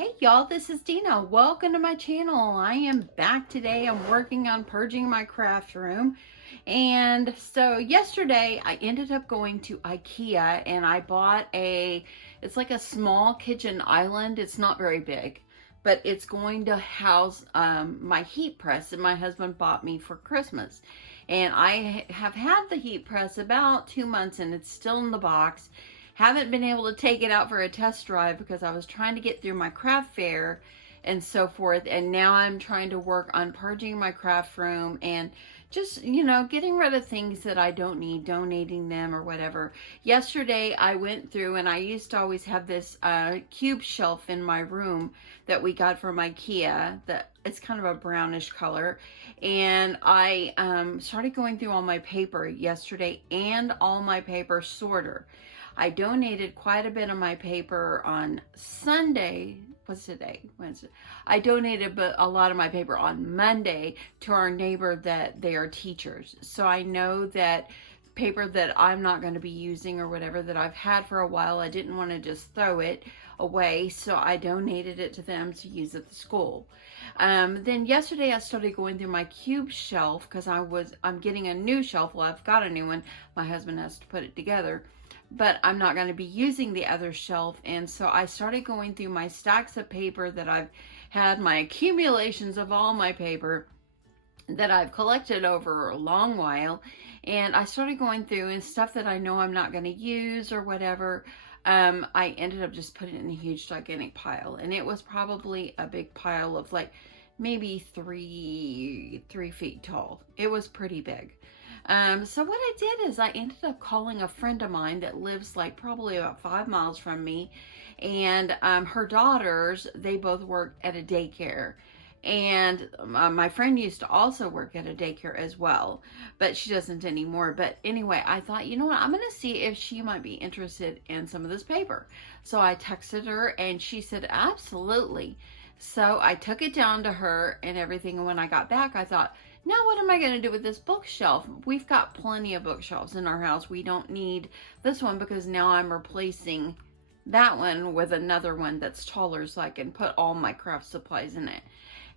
Hey y'all, this is Deanna. Welcome to my channel. I am back today. I'm working on purging my craft room. And so yesterday I ended up going to IKEA and I bought it's like a small kitchen island. It's not very big, but it's going to house my heat press that my husband bought me for Christmas. And I have had the heat press about 2 months and it's still in the box. Haven't been able to take it out for a test drive because I was trying to get through my craft fair and so forth. And now I'm trying to work on purging my craft room and just, getting rid of things that I don't need, donating them or whatever. Yesterday I went through and I used to always have this cube shelf in my room that we got from IKEA. It's kind of a brownish color. And I started going through all my paper yesterday and all my paper sorter. I donated quite a bit of my paper on Sunday. What's today? Wednesday. I donated a lot of my paper on Monday to our neighbor that they are teachers. So I know that paper that I'm not going to be using or whatever that I've had for a while, I didn't want to just throw it away. So I donated it to them to use at the school. Then yesterday I started going through my cube shelf because I'm getting a new shelf. Well, I've got a new one. My husband has to put it together. But I'm not going to be using the other shelf. And so I started going through my stacks of paper that I've had, my accumulations of all my paper that I've collected over a long while. And I started going through and stuff that I know I'm not going to use or whatever. I ended up just putting it in a huge gigantic pile. And it was probably a big pile of like maybe three feet tall. It was pretty big. So what I did is I ended up calling a friend of mine that lives like probably about 5 miles from me, and her daughters, they both work at a daycare. And my friend used to also work at a daycare as well, but she doesn't anymore. But anyway, I thought, you know what, I'm going to see if she might be interested in some of this paper. So I texted her and she said, absolutely. So I took it down to her and everything. And when I got back, I thought, now what am I going to do with this bookshelf? We've got plenty of bookshelves in our house. We don't need this one because now I'm replacing that one with another one that's taller so I can put all my craft supplies in it.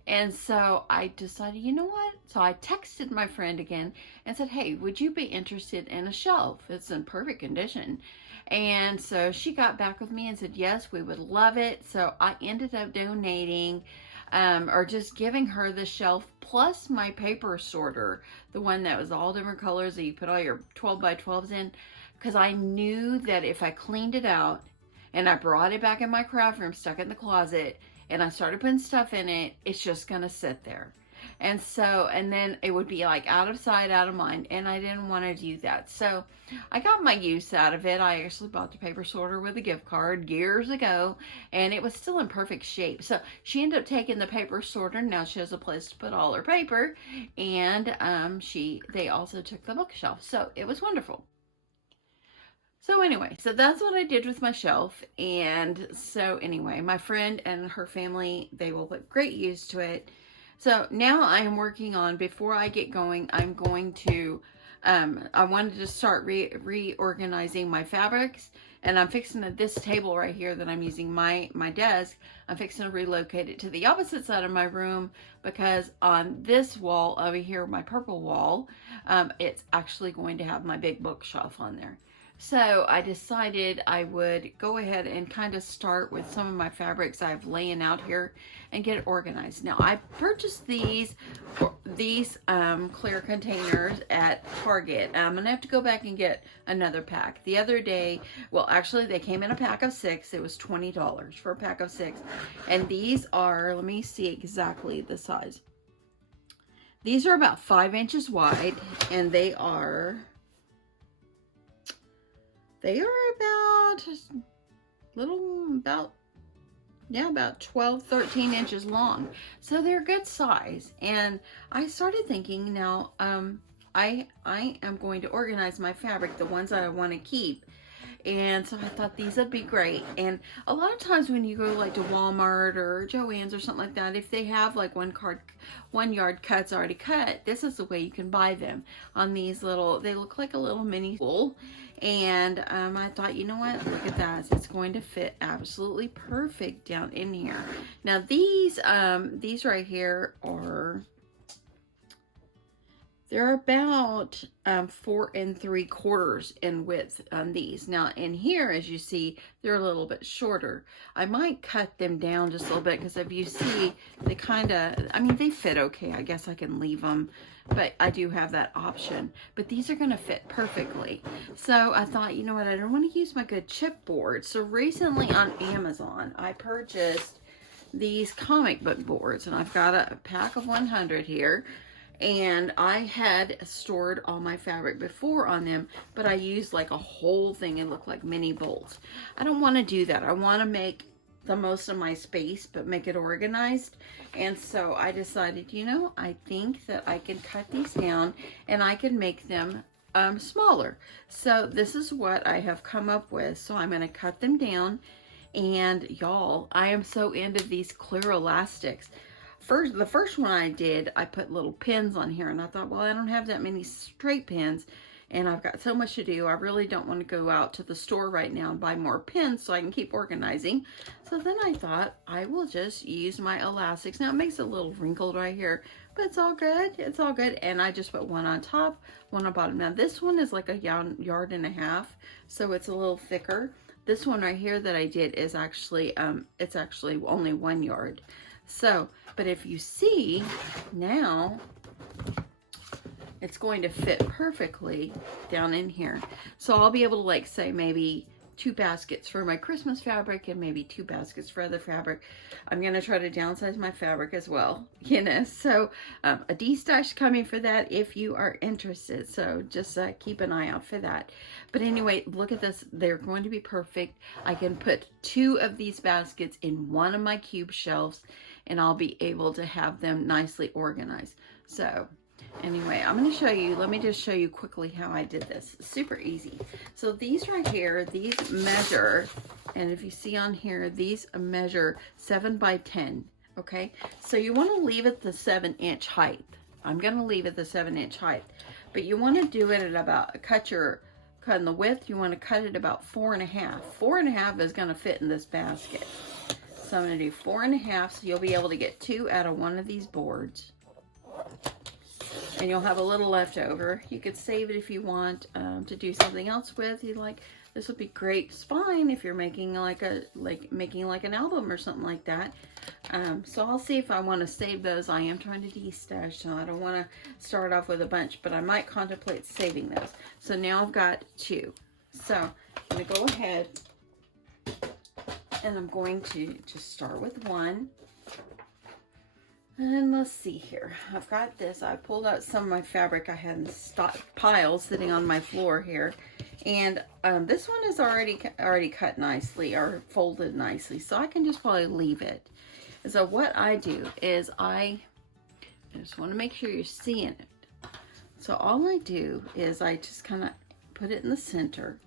And so I decided, you know what? So I texted my friend again and said, hey, would you be interested in a shelf? It's in perfect condition. And so she got back with me and said, yes, we would love it. So I ended up donating or just giving her the shelf plus my paper sorter, the one that was all different colors that you put all your 12 by 12s in, because I knew that if I cleaned it out and I brought it back in my craft room, stuck it in the closet, and I started putting stuff in it, it's just gonna sit there. And so, and then it would be like out of sight, out of mind, and I didn't want to do that. So I got my use out of it. I actually bought the paper sorter with a gift card years ago, and it was still in perfect shape. So she ended up taking the paper sorter. Now she has a place to put all her paper, and they also took the bookshelf. So it was wonderful. So anyway, so that's what I did with my shelf. And so anyway, my friend and her family, they will put great use to it. So now I am working on, before I get going, I'm going to, I wanted to start reorganizing my fabrics. And I'm fixing this table right here that I'm using, my desk, I'm fixing to relocate it to the opposite side of my room because on this wall over here, my purple wall, it's actually going to have my big bookshelf on there. So I decided I would go ahead and kind of start with some of my fabrics I have laying out here and get it organized. Now I purchased these clear containers at Target. I'm gonna have to go back and get another pack. The other day, well actually they came in a pack of 6. It was $20 for a pack of 6. And these are, let me see exactly the size. These are about 5 inches wide and they are about 12, 13 inches long. So they're good size. And I started thinking, now, I am going to organize my fabric, the ones that I want to keep. And so I thought these would be great. And a lot of times when you go like to Walmart or Joann's or something like that, if they have like 1 yard cuts already cut, this is the way you can buy them on these little, they look like a little mini spool. And I thought, you know what, look at that, it's going to fit absolutely perfect down in here. Now these right here are, they're about 4 3/4 in width on these. Now in here, as you see, they're a little bit shorter. I might cut them down just a little bit, because if you see, they kind of, I mean, they fit okay. I guess I can leave them, but I do have that option. But these are going to fit perfectly. So I thought, you know what, I don't want to use my good chipboard. So recently on Amazon, I purchased these comic book boards, and I've got a pack of 100 here. And I had stored all my fabric before on them, but I used like a whole thing and looked like mini bolts. I don't want to do that. I want to make the most of my space, but make it organized. And so I decided, you know, I think that I can cut these down and I can make them smaller. So this is what I have come up with. So I'm going to cut them down. And y'all, I am so into these clear elastics. The first one I did, I put little pins on here, and I thought, well, I don't have that many straight pins, and I've got so much to do. I really don't want to go out to the store right now and buy more pins so I can keep organizing. So then I thought I will just use my elastics. Now it makes it a little wrinkled right here, but it's all good. It's all good. And I just put one on top, one on bottom. Now this one is like a 1.5 yards, so it's a little thicker. This one right here that I did is actually, it's actually only 1 yard. So, but if you see now, it's going to fit perfectly down in here. So I'll be able to, like, say maybe 2 baskets for my Christmas fabric and maybe 2 baskets for other fabric. I'm going to try to downsize my fabric as well, you know. So a de-stash coming for that if you are interested. So just keep an eye out for that. But anyway, look at this. They're going to be perfect. I can put 2 of these baskets in one of my cube shelves, and I'll be able to have them nicely organized. So anyway, I'm going to show you, let me just show you quickly how I did this. Super easy. So these right here, these measure, and if you see on here, these measure 7 by 10. Okay, so you want to leave it the 7-inch height. I'm going to leave it the 7-inch height, but you want to do it at about, cutting the width, you want to cut it about 4.5. 4.5 is going to fit in this basket. So I'm going to do 4.5, so you'll be able to get 2 out of one of these boards. And you'll have a little left over. You could save it if you want to do something else with. You like, this would be great. It's fine if you're making like an album or something like that. So I'll see if I want to save those. I am trying to de-stash, so I don't want to start off with a bunch, but I might contemplate saving those. So now I've got 2. So I'm going to go ahead and I'm going to just start with 1. And let's see here. I've got this. I pulled out some of my fabric I had in piles sitting on my floor here. And this one is already cut nicely or folded nicely. So I can just probably leave it. And so what I do is I just want to make sure you're seeing it. So all I do is I just kind of put it in the center.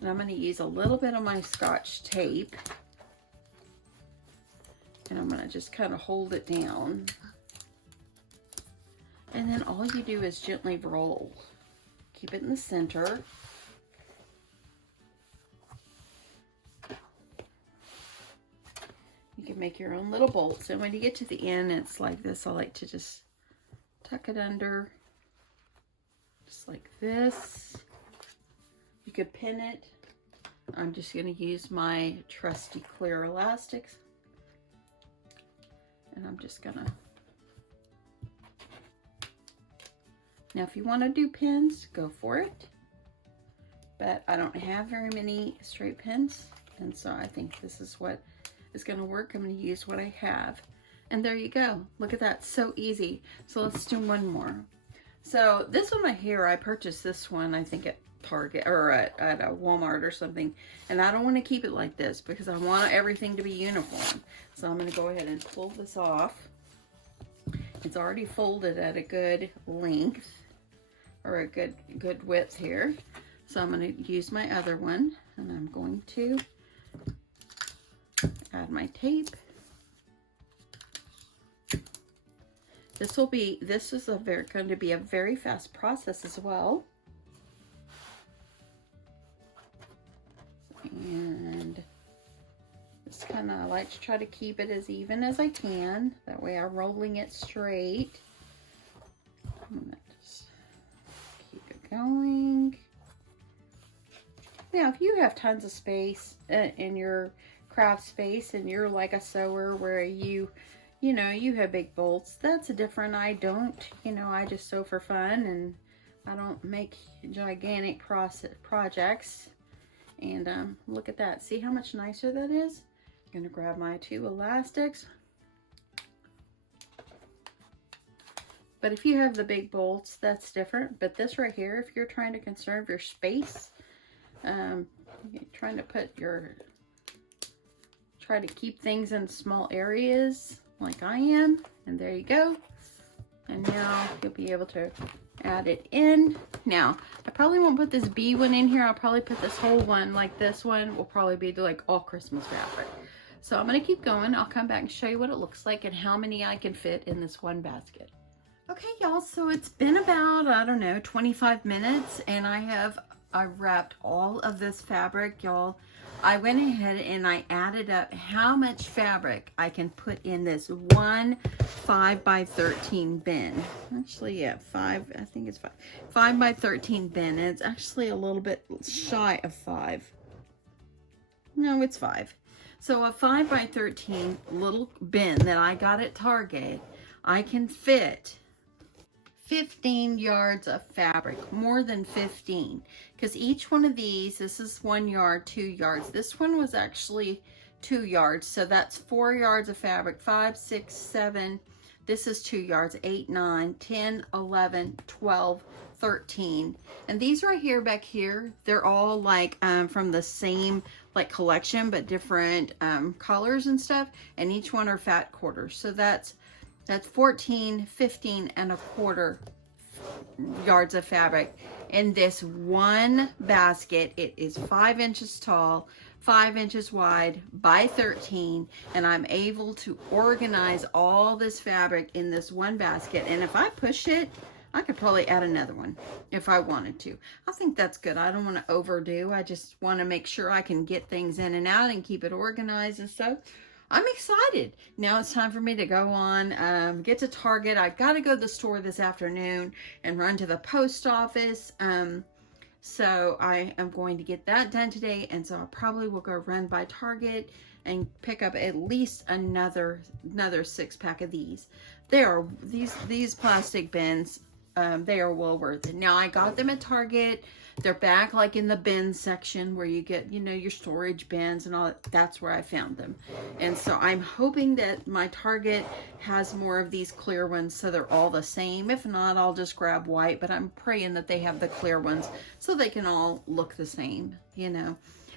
And I'm going to use a little bit of my Scotch tape. And I'm going to just kind of hold it down. And then all you do is gently roll. Keep it in the center. You can make your own little bolts. And when you get to the end, it's like this. I like to just tuck it under. Just like this. You could pin it. I'm just going to use my trusty clear elastics. And I'm just gonna, now if you want to do pins, go for it, but I don't have very many straight pins, and so I think this is what is going to work. I'm going to use what I have, and there you go. Look at that, so easy. So let's do one more. So this one right here, I purchased this one, I think at Target or at a Walmart or something, and I don't want to keep it like this because I want everything to be uniform. So I'm going to go ahead and pull this off. It's already folded at a good length or a good width here. So I'm going to use my other one. and I'm going to add my tape. This is going to be a very fast process as well. And just kind of like to try to keep it as even as I can. That way I'm rolling it straight. I'm gonna just keep it going. Now, if you have tons of space in your craft space and you're like a sewer where you have big bolts, that's different. I don't, I just sew for fun, and I don't make gigantic projects. And look at that. See how much nicer that is? I'm gonna grab my 2 elastics. But if you have the big bolts, that's different. But this right here, if you're trying to conserve your space, trying to try to keep things in small areas like I am, and there you go. And now you'll be able to add it in. Now, I probably won't put this bee one in here. I'll probably put this whole one, like this one, will probably be like all Christmas fabric. So I'm gonna keep going. I'll come back and show you what it looks like and how many I can fit in this one basket. Okay, y'all, so it's been about, I don't know, 25 minutes, and I wrapped all of this fabric, y'all. I went ahead and I added up how much fabric I can put in this one 5x13 bin. Actually, yeah, I think it's 5x13 bin. And it's actually a little bit shy of 5. No, it's 5. So a 5x13 little bin that I got at Target, I can fit 15 yards of fabric, more than 15, because each one of these, this is 1 yard, 2 yards. This one was actually 2 yards, so that's 4 yards of fabric. 5, 6, 7, this is 2 yards, 8, 9, 10, 11, 12, 13. And these right here, back here, they're all like from the same like collection, but different colors and stuff, and each one are fat quarters. So that's 14, 15 and a quarter yards of fabric in this one basket. It is 5 inches tall, 5 inches wide by 13, and I'm able to organize all this fabric in this one basket. And if I push it, I could probably add another one if I wanted to. I think that's good. I don't want to overdo. I just want to make sure I can get things in and out and keep it organized and stuff. I'm excited. Now it's time for me to go on, get to Target. I've got to go to the store this afternoon and run to the post office. So I am going to get that done today. And so I probably will go run by Target and pick up at least another 6-pack of these. These plastic bins, they are well worth it. Now I got them at Target. They're back like in the bin section where you get, your storage bins and all that. That's where I found them. And so I'm hoping that my Target has more of these clear ones so they're all the same. If not, I'll just grab white, but I'm praying that they have the clear ones so they can all look the same,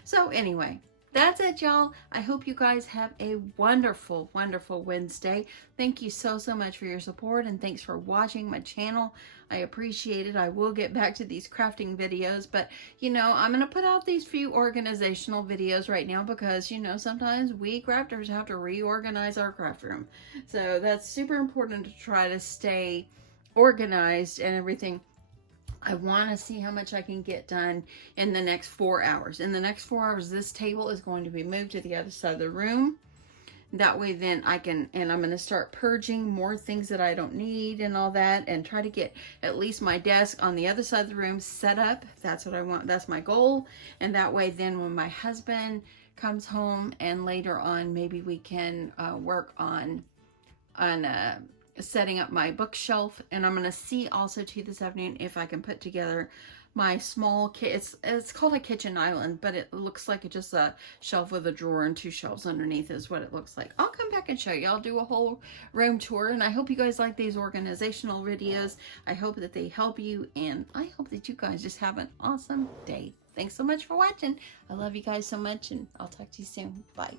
So anyway, that's it, y'all. I hope you guys have a wonderful, wonderful Wednesday. Thank you so much for your support, and thanks for watching my channel. I appreciate it. I will get back to these crafting videos, but I'm going to put out these few organizational videos right now because sometimes we crafters have to reorganize our craft room. So that's super important to try to stay organized and everything. I want to see how much I can get done in the next 4 hours. In the next 4 hours, this table is going to be moved to the other side of the room. That way then I'm going to start purging more things that I don't need and all that, and try to get at least my desk on the other side of the room set up. That's what I want. That's my goal. And that way then when my husband comes home and later on, maybe we can work on setting up my bookshelf. And I'm going to see also too this afternoon if I can put together my small it's called a kitchen island, but it looks like it's just a shelf with a drawer and 2 shelves underneath is what it looks like. I'll come back and show you. I'll do a whole room tour, and I hope you guys like these organizational videos. I hope that they help you, and I hope that you guys just have an awesome day. Thanks so much for watching. I love you guys so much, and I'll talk to you soon. Bye.